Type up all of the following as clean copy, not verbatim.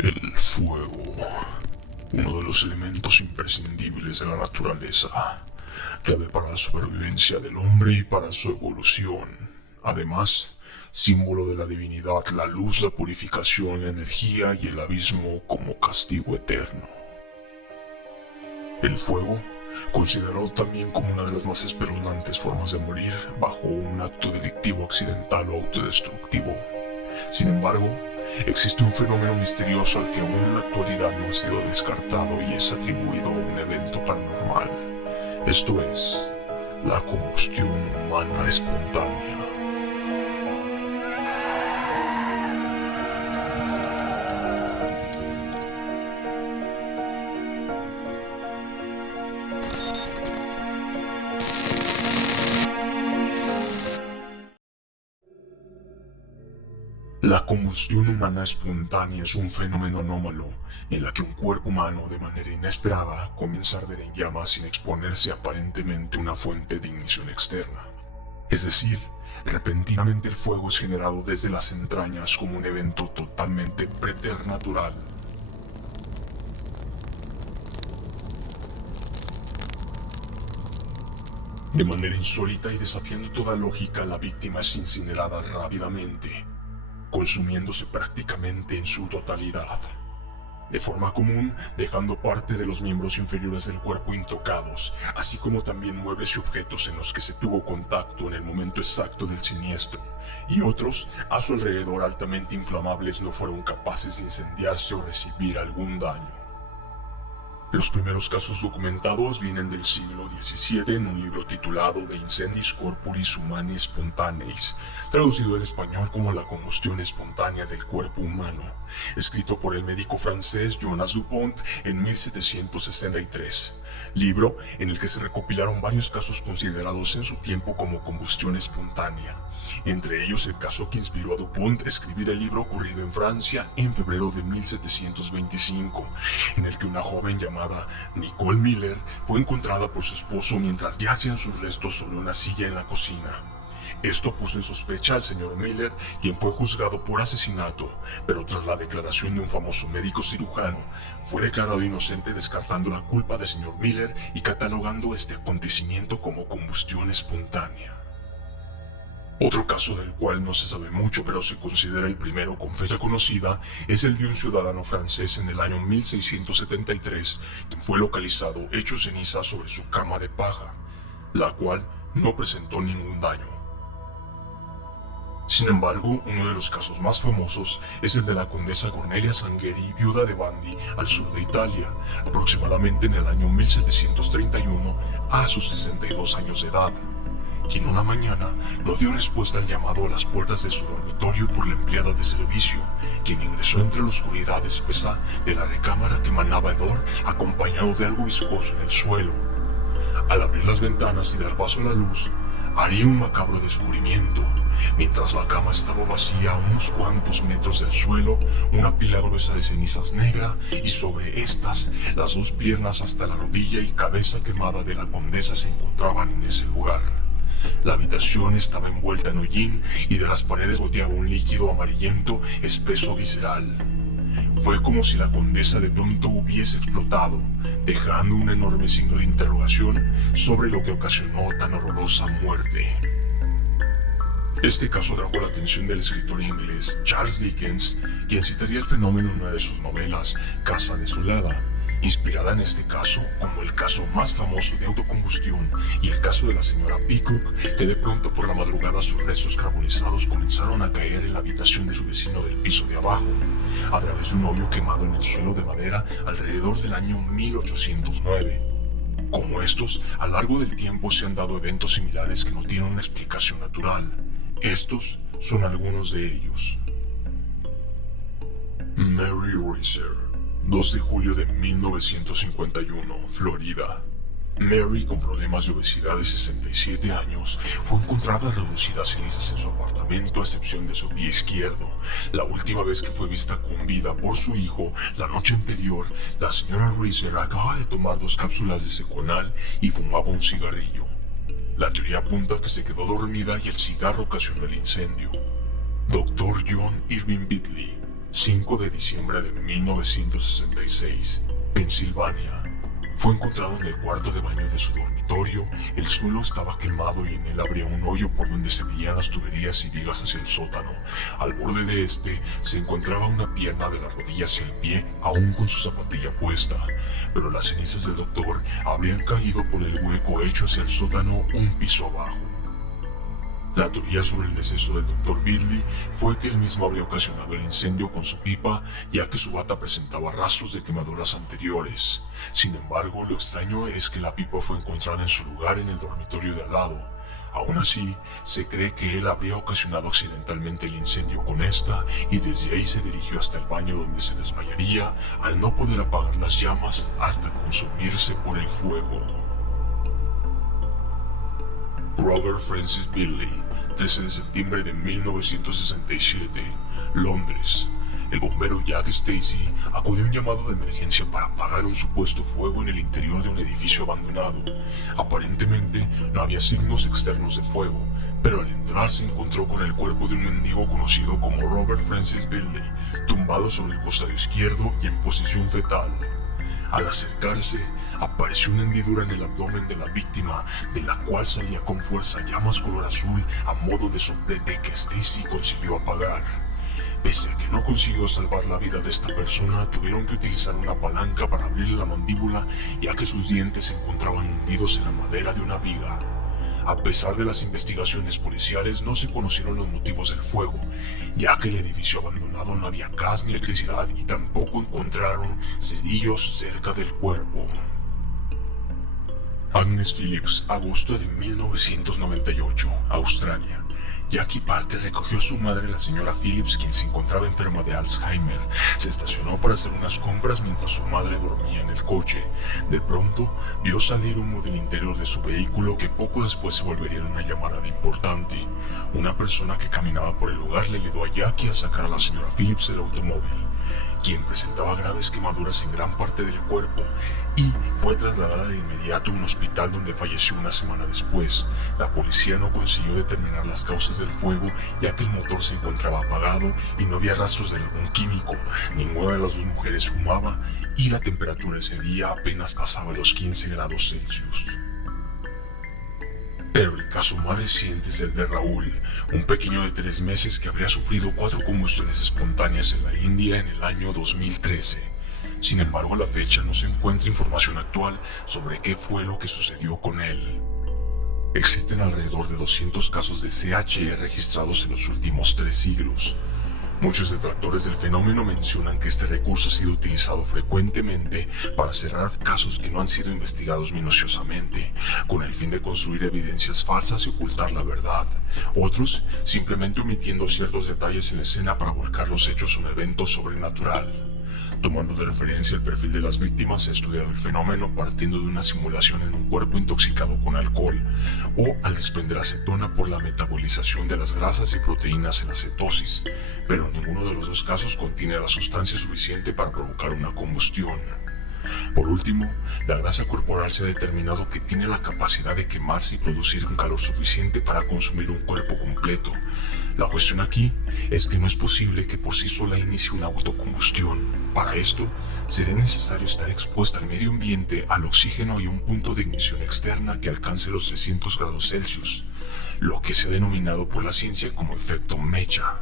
El fuego, uno de los elementos imprescindibles de la naturaleza, clave para la supervivencia del hombre y para su evolución. Además, símbolo de la divinidad, la luz, la purificación, la energía y el abismo como castigo eterno. El fuego, considerado también como una de las más espeluznantes formas de morir bajo un acto delictivo accidental o autodestructivo. Sin embargo, existe un fenómeno misterioso al que aún en la actualidad no ha sido descartado y es atribuido a un evento paranormal. Esto es, la combustión humana espontánea. La combustión humana espontánea es un fenómeno anómalo en la que un cuerpo humano de manera inesperada comienza a arder en llamas sin exponerse aparentemente a una fuente de ignición externa. Es decir, repentinamente el fuego es generado desde las entrañas como un evento totalmente preternatural. De manera insólita y desafiando toda lógica, la víctima es incinerada rápidamente, consumiéndose prácticamente en su totalidad. De forma común, dejando parte de los miembros inferiores del cuerpo intocados, así como también muebles y objetos en los que se tuvo contacto en el momento exacto del siniestro, y otros, a su alrededor altamente inflamables, no fueron capaces de incendiarse o recibir algún daño. Los primeros casos documentados vienen del siglo XVII en un libro titulado De Incendiis Corporis Humani Spontaneis, traducido al español como La combustión espontánea del cuerpo humano, escrito por el médico francés Jonas Dupont en 1763, libro en el que se recopilaron varios casos considerados en su tiempo como combustión espontánea, entre ellos el caso que inspiró a Dupont a escribir el libro ocurrido en Francia en febrero de 1725, en el que una joven llamada Nicole Miller fue encontrada por su esposo mientras yacían sus restos sobre una silla en la cocina. Esto puso en sospecha al señor Miller, quien fue juzgado por asesinato, pero tras la declaración de un famoso médico cirujano, fue declarado inocente descartando la culpa del señor Miller y catalogando este acontecimiento como combustión espontánea. Otro caso del cual no se sabe mucho pero se considera el primero con fecha conocida es el de un ciudadano francés en el año 1673 quien fue localizado hecho ceniza sobre su cama de paja, la cual no presentó ningún daño. Sin embargo, uno de los casos más famosos es el de la condesa Cornelia Sangheri, viuda de Bandi, al sur de Italia, aproximadamente en el año 1731 a sus 62 años de edad, quien una mañana no dio respuesta al llamado a las puertas de su dormitorio por la empleada de servicio, quien ingresó entre la oscuridad espesa de la recámara que emanaba hedor acompañado de algo viscoso en el suelo. Al abrir las ventanas y dar paso a la luz, haría un macabro descubrimiento. Mientras la cama estaba vacía a unos cuantos metros del suelo, una pila gruesa de cenizas negra y sobre estas las dos piernas hasta la rodilla y cabeza quemada de la condesa se encontraban en ese lugar. La habitación estaba envuelta en hollín y de las paredes goteaba un líquido amarillento espeso visceral. Fue como si la condesa de pronto hubiese explotado, dejando un enorme signo de interrogación sobre lo que ocasionó tan horrorosa muerte. Este caso atrajo la atención del escritor inglés Charles Dickens, quien citaría el fenómeno en una de sus novelas, Casa Desolada, inspirada en este caso como el caso más famoso de autocombustión y el caso de la señora Peacock, que de pronto por la madrugada sus restos carbonizados comenzaron a caer en la habitación de su vecino del piso de abajo, a través de un hoyo quemado en el suelo de madera alrededor del año 1809. Como estos, a lo largo del tiempo se han dado eventos similares que no tienen una explicación natural. Estos son algunos de ellos. Mary Reeser, 2 de julio de 1951, Florida. Mary, con problemas de obesidad de 67 años, fue encontrada reducida a cenizas en su apartamento a excepción de su pie izquierdo. La última vez que fue vista con vida por su hijo, la noche anterior, la señora Reeser acababa de tomar 2 cápsulas de Seconal y fumaba un cigarrillo. La teoría apunta a que se quedó dormida y el cigarro ocasionó el incendio. Dr. John Irving Bitley, 5 de diciembre de 1966, Pensilvania. Fue encontrado en el cuarto de baño de su dormitorio. El suelo estaba quemado y en él habría un hoyo por donde se veían las tuberías y vigas hacia el sótano. Al borde de este se encontraba una pierna de la rodilla hacia el pie, aún con su zapatilla puesta. Pero las cenizas del doctor habrían caído por el hueco hecho hacia el sótano un piso abajo. La teoría sobre el deceso del Dr. Beardley fue que él mismo habría ocasionado el incendio con su pipa, ya que su bata presentaba rastros de quemaduras anteriores. Sin embargo, lo extraño es que la pipa fue encontrada en su lugar en el dormitorio de al lado. Aún así, se cree que él habría ocasionado accidentalmente el incendio con esta y desde ahí se dirigió hasta el baño donde se desmayaría al no poder apagar las llamas hasta consumirse por el fuego. Robert Francis Beardley, 13 de septiembre de 1967, Londres. El bombero Jack Stacy acudió a un llamado de emergencia para apagar un supuesto fuego en el interior de un edificio abandonado. Aparentemente no había signos externos de fuego, pero al entrar se encontró con el cuerpo de un mendigo conocido como Robert Francis Beardley, tumbado sobre el costado izquierdo y en posición fetal. Al acercarse, apareció una hendidura en el abdomen de la víctima, de la cual salía con fuerza llamas color azul a modo de soplete que Stacy consiguió apagar. Pese a que no consiguió salvar la vida de esta persona, tuvieron que utilizar una palanca para abrirle la mandíbula, ya que sus dientes se encontraban hundidos en la madera de una viga. A pesar de las investigaciones policiales, no se conocieron los motivos del fuego, ya que el edificio abandonado no había gas ni electricidad y tampoco encontraron cerillos cerca del cuerpo. Agnes Phillips, agosto de 1998, Australia. Jackie Parker recogió a su madre, la señora Phillips, quien se encontraba enferma de Alzheimer. Se estacionó para hacer unas compras mientras su madre dormía en el coche. De pronto, vio salir humo del interior de su vehículo que poco después se volvería una llamada importante. Una persona que caminaba por el lugar le ayudó a Jackie a sacar a la señora Phillips del automóvil, quien presentaba graves quemaduras en gran parte del cuerpo y fue trasladada de inmediato a un hospital donde falleció una semana después. La policía no consiguió determinar las causas del fuego, ya que el motor se encontraba apagado y no había rastros de algún químico. Ninguna de las dos mujeres fumaba y la temperatura ese día apenas pasaba los 15 grados Celsius. Pero el caso más reciente es el de Raúl, un pequeño de 3 meses que habría sufrido 4 combustiones espontáneas en la India en el año 2013. Sin embargo, a la fecha no se encuentra información actual sobre qué fue lo que sucedió con él. Existen alrededor de 200 casos de CHE registrados en los últimos 3 siglos. Muchos detractores del fenómeno mencionan que este recurso ha sido utilizado frecuentemente para cerrar casos que no han sido investigados minuciosamente, con el fin de construir evidencias falsas y ocultar la verdad. Otros, simplemente omitiendo ciertos detalles en la escena para volcar los hechos a un evento sobrenatural. Tomando de referencia el perfil de las víctimas, se ha estudiado el fenómeno partiendo de una simulación en un cuerpo intoxicado con alcohol o al desprender acetona por la metabolización de las grasas y proteínas en la cetosis, pero ninguno de los dos casos contiene la sustancia suficiente para provocar una combustión. Por último, la grasa corporal se ha determinado que tiene la capacidad de quemarse y producir un calor suficiente para consumir un cuerpo completo. La cuestión aquí es que no es posible que por sí sola inicie una autocombustión. Para esto, sería necesario estar expuesta al medio ambiente, al oxígeno y a un punto de ignición externa que alcance los 300 grados Celsius, lo que se ha denominado por la ciencia como efecto mecha.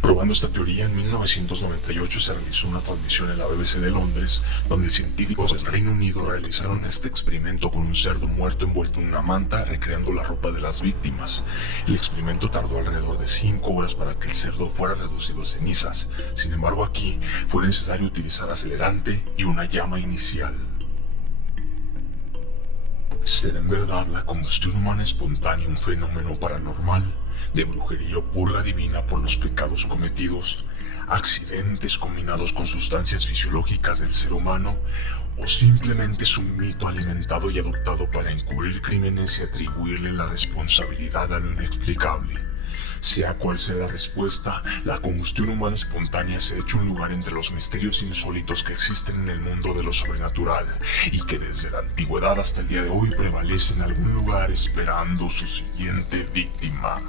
Probando esta teoría, en 1998 se realizó una transmisión en la BBC de Londres, donde científicos del Reino Unido realizaron este experimento con un cerdo muerto envuelto en una manta, recreando la ropa de las víctimas. El experimento tardó alrededor de 5 horas para que el cerdo fuera reducido a cenizas. Sin embargo, aquí fue necesario utilizar acelerante y una llama inicial. ¿Será en verdad la combustión humana espontánea un fenómeno paranormal, de brujería o purga divina por los pecados cometidos, accidentes combinados con sustancias fisiológicas del ser humano, o simplemente es un mito alimentado y adoptado para encubrir crímenes y atribuirle la responsabilidad a lo inexplicable? Sea cual sea la respuesta, la combustión humana espontánea se ha hecho un lugar entre los misterios insólitos que existen en el mundo de lo sobrenatural y que desde la antigüedad hasta el día de hoy prevalece en algún lugar esperando su siguiente víctima.